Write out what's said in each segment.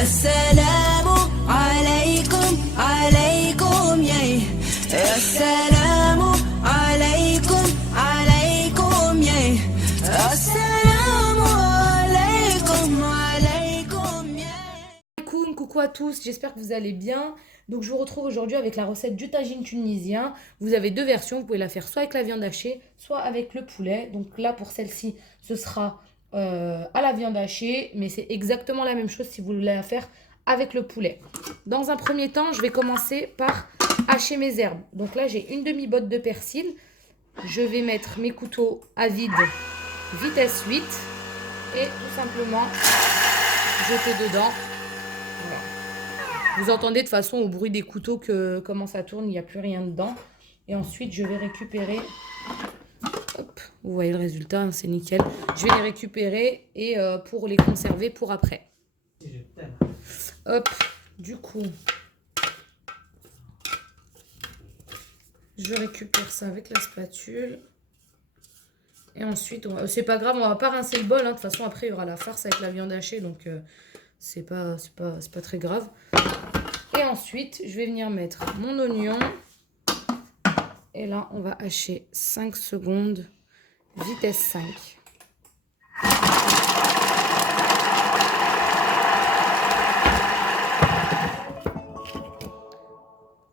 السلام عليكم عليكم يا السلام عليكم عليكم يا السلام عليكم عليكم يا. Coucou à tous, j'espère que vous allez bien. Donc je vous retrouve aujourd'hui avec la recette du tagine tunisien. Vous avez deux versions, vous pouvez la faire soit avec la viande hachée, soit avec le poulet. Donc là pour celle-ci, ce sera à la viande hachée, mais c'est exactement la même chose si vous voulez la faire avec le poulet. Dans un premier temps, je vais commencer par hacher mes herbes. Donc là j'ai une demi-botte de persil. Je vais mettre mes couteaux à vide vitesse 8 et tout simplement jeter dedans. Voilà. Vous entendez de toute façon au bruit des couteaux que comment ça tourne, il n'y a plus rien dedans. Et ensuite, je vais récupérer... Hop, vous voyez le résultat, hein, c'est nickel. Je vais les récupérer et pour les conserver pour après. Hop, du coup, je récupère ça avec la spatule. Et ensuite, c'est pas grave, on va pas rincer le bol. Hein. De toute façon, après, il y aura la farce avec la viande hachée. Donc, c'est pas très grave. Et ensuite, je vais venir mettre mon oignon. Et là, on va hacher 5 secondes, vitesse 5.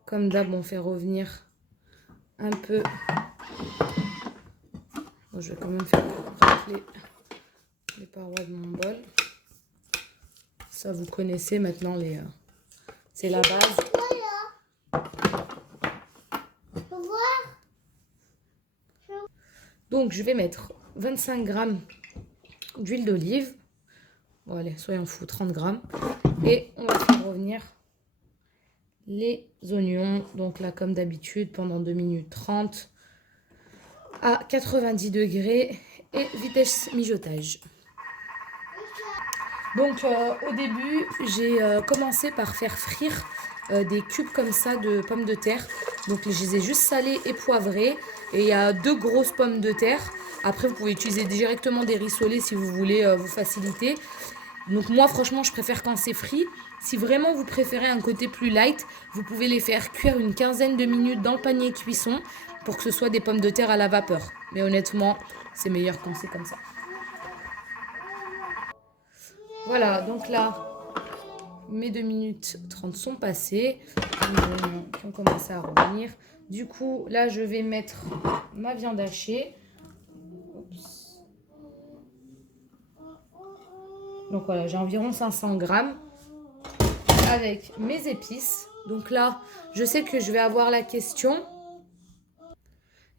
Comme d'hab, on fait revenir un peu. Bon, je vais quand même faire racler les parois de mon bol. Ça, vous connaissez maintenant, c'est la base. Donc, je vais mettre 25 grammes d'huile d'olive. Bon, allez, soyons fous, 30 grammes. Et on va faire revenir les oignons. Donc là, comme d'habitude, pendant 2 minutes 30 à 90 degrés et vitesse mijotage. Donc, au début, j'ai commencé par faire frire des cubes comme ça de pommes de terre. Donc, je les ai juste salés et poivrés. Et il y a 2 grosses pommes de terre. Après, vous pouvez utiliser directement des rissolés si vous voulez vous faciliter. Donc, moi, franchement, je préfère quand c'est frit. Si vraiment vous préférez un côté plus light, vous pouvez les faire cuire une quinzaine de minutes dans le panier cuisson pour que ce soit des pommes de terre à la vapeur. Mais honnêtement, c'est meilleur quand c'est comme ça. Voilà, donc là, mes 2 minutes 30 sont passées. Les oignons qui ont commencé à revenir. Du coup, là, je vais mettre ma viande hachée. Oups. Donc voilà, j'ai environ 500 grammes avec mes épices. Donc là, je sais que je vais avoir la question.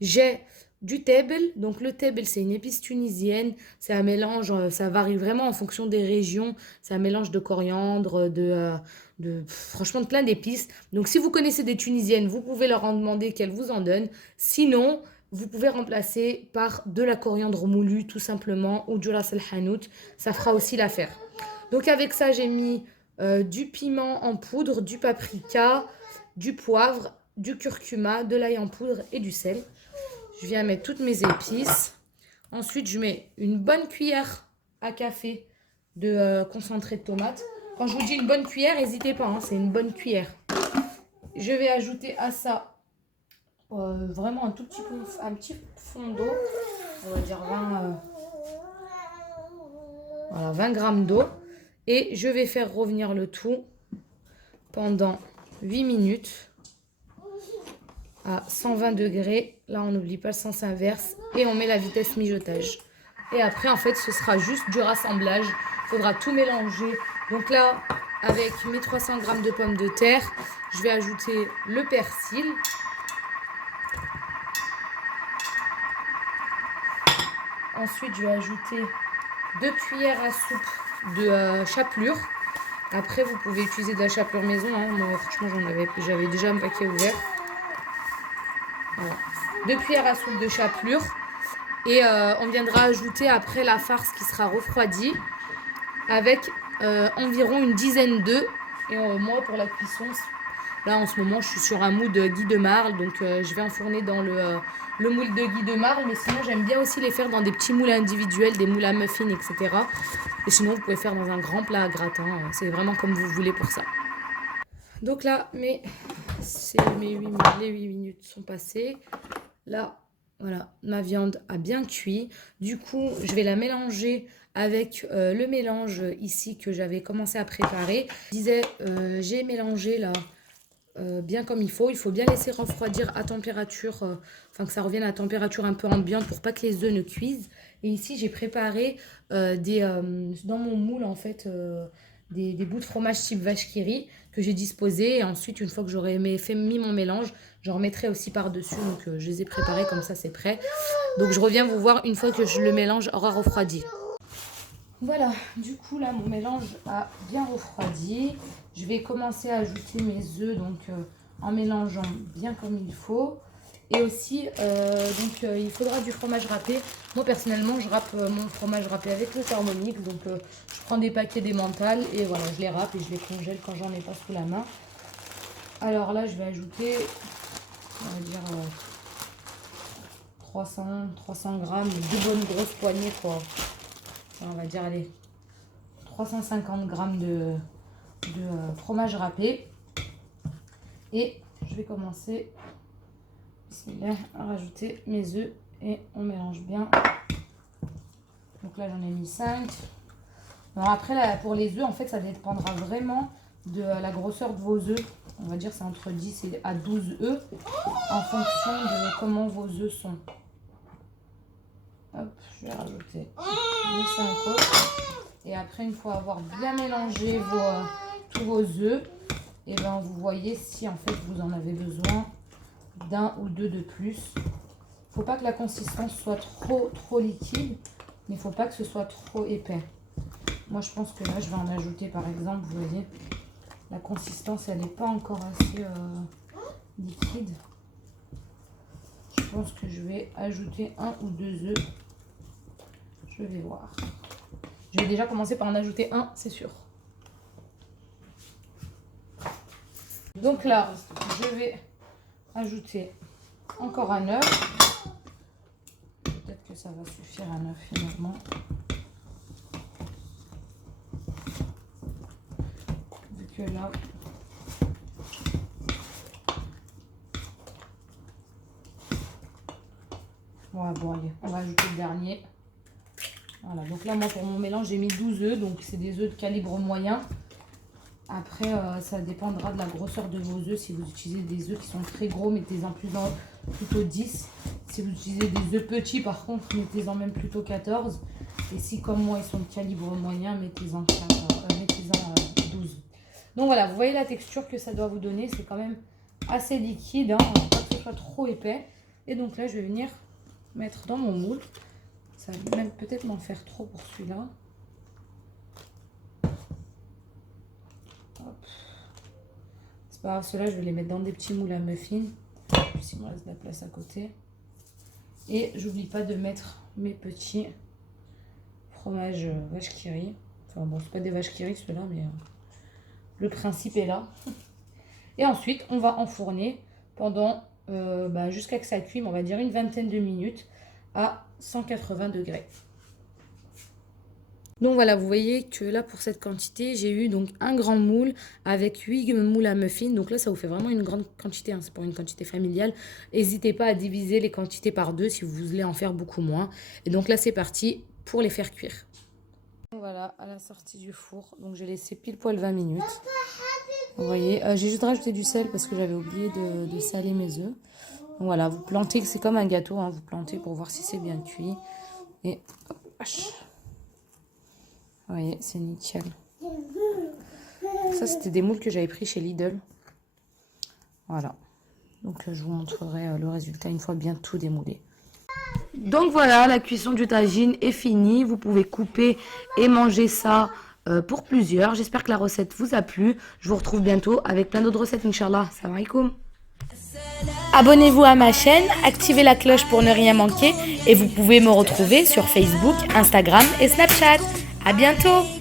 J'ai du tebel. Donc le tebel, c'est une épice tunisienne. C'est un mélange, ça varie vraiment en fonction des régions. C'est un mélange de coriandre, franchement de plein d'épices. Donc si vous connaissez des tunisiennes, vous pouvez leur en demander qu'elles vous en donnent. Sinon, vous pouvez remplacer par de la coriandre moulue tout simplement ou du ras el hanout. Ça fera aussi l'affaire. Donc avec ça, j'ai mis du piment en poudre, du paprika, du poivre, du curcuma, de l'ail en poudre et du sel. Je viens mettre toutes mes épices. Ensuite, je mets une bonne cuillère à café de concentré de tomate. Quand je vous dis une bonne cuillère, n'hésitez pas, hein, c'est une bonne cuillère. Je vais ajouter à ça vraiment un tout petit peu, un petit fond d'eau. On va dire 20 grammes d'eau. Et je vais faire revenir le tout pendant 8 minutes. À 120 degrés. Là, on n'oublie pas le sens inverse. Et on met la vitesse mijotage. Et après, en fait, ce sera juste du rassemblage. Il faudra tout mélanger. Donc là, avec mes 300 grammes de pommes de terre, je vais ajouter le persil. Ensuite, je vais ajouter 2 cuillères à soupe de chapelure. Après, vous pouvez utiliser de la chapelure maison. Hein. Moi, franchement, j'avais déjà un paquet ouvert. Voilà. 2 cuillères à soupe de chapelure. Et on viendra ajouter après la farce qui sera refroidie avec environ une dizaine d'œufs. Et moi, pour la cuisson, Là, en ce moment, je suis sur un moule de Guy de Marle, donc je vais enfourner dans le moule de Guy de Marle. Mais sinon, j'aime bien aussi les faire dans des petits moules individuels, des moules à muffins, etc. Et sinon, vous pouvez faire dans un grand plat à gratin. C'est vraiment comme vous voulez pour ça. Donc là, les 8 minutes sont passées. Là, voilà, ma viande a bien cuit. Du coup, je vais la mélanger avec le mélange ici que j'avais commencé à préparer. Je disais, j'ai mélangé là bien comme il faut. Il faut bien laisser refroidir à température, enfin que ça revienne à température un peu ambiante pour pas que les œufs ne cuisent. Et ici, j'ai préparé dans mon moule en fait des bouts de fromage type vache qui rit que j'ai disposé. Et ensuite, une fois que j'aurai mis mon mélange, j'en remettrai aussi par-dessus. Donc, je les ai préparés comme ça, c'est prêt. Donc, je reviens vous voir une fois que le mélange aura refroidi. Voilà, du coup, là, mon mélange a bien refroidi. Je vais commencer à ajouter mes œufs donc, en mélangeant bien comme il faut. Et aussi, il faudra du fromage râpé. Moi, personnellement, je râpe mon fromage râpé avec le Thermomix. Donc, je prends des paquets d'emmental et voilà, je les râpe et je les congèle quand j'en ai pas sous la main. Alors là, je vais ajouter, on va dire, 300 grammes, deux bonnes grosses poignées, quoi. On va dire, allez, 350 grammes de fromage râpé. Et je vais commencer à rajouter mes œufs et on mélange bien. Donc là, j'en ai mis 5. Alors après, là, pour les œufs, en fait, ça dépendra vraiment de la grosseur de vos œufs. On va dire c'est entre 10 à 12 œufs en fonction de comment vos œufs sont. Hop, je vais rajouter les 5 autres. Et après, une fois avoir bien mélangé tous vos œufs, et ben vous voyez si en fait vous en avez besoin d'un ou deux de plus. Faut pas que la consistance soit trop liquide, mais il faut pas que ce soit trop épais. Moi, je pense que là, je vais en ajouter par exemple, vous voyez, la consistance, elle n'est pas encore assez liquide. Je pense que je vais ajouter un ou deux œufs. Je vais voir. Je vais déjà commencer par en ajouter un, c'est sûr. Donc là, je vais ajouter encore un œuf. Peut-être que ça va suffire un œuf finalement. Vu que là, voilà, bon allez, on va ajouter le dernier. Voilà, donc là, moi, pour mon mélange, j'ai mis 12 œufs. Donc, c'est des œufs de calibre moyen. Après, ça dépendra de la grosseur de vos œufs. Si vous utilisez des œufs qui sont très gros, mettez-en plutôt 10. Si vous utilisez des œufs petits, par contre, mettez-en même plutôt 14. Et si, comme moi, ils sont de calibre moyen, mettez-en 12. Donc, voilà, vous voyez la texture que ça doit vous donner. C'est quand même assez liquide, hein, pas que ce soit trop épais. Et donc là, je vais venir mettre dans mon moule. Ça va même peut-être m'en faire trop pour celui-là. C'est pas grave, ceux-là, je vais les mettre dans des petits moules à muffins. Puis il me reste de la place à côté. Et j'oublie pas de mettre mes petits fromages vache qui rit. Enfin bon, c'est pas des vaches qui rit ceux-là, mais le principe est là. Et ensuite, on va enfourner pendant jusqu'à que ça cuise, on va dire une vingtaine de minutes à 180 degrés. Donc voilà, vous voyez que là pour cette quantité, j'ai eu donc un grand moule avec 8 moules à muffins. Donc là, ça vous fait vraiment une grande quantité, hein, c'est pour une quantité familiale. N'hésitez pas à diviser les quantités par deux si vous voulez en faire beaucoup moins. Et donc là, c'est parti pour les faire cuire. Voilà, à la sortie du four, donc j'ai laissé pile poil 20 minutes. Vous voyez, j'ai juste rajouté du sel parce que j'avais oublié de saler mes œufs. Donc voilà, vous plantez, c'est comme un gâteau, hein, vous plantez pour voir si c'est bien cuit. Et vous voyez, c'est nickel. Ça, c'était des moules que j'avais pris chez Lidl. Voilà. Donc là, je vous montrerai le résultat une fois bien tout démoulé. Donc voilà, la cuisson du tagine est finie. Vous pouvez couper et manger ça pour plusieurs. J'espère que la recette vous a plu. Je vous retrouve bientôt avec plein d'autres recettes, Inch'Allah. Salam alaikum. Abonnez-vous à ma chaîne, activez la cloche pour ne rien manquer et vous pouvez me retrouver sur Facebook, Instagram et Snapchat. À bientôt!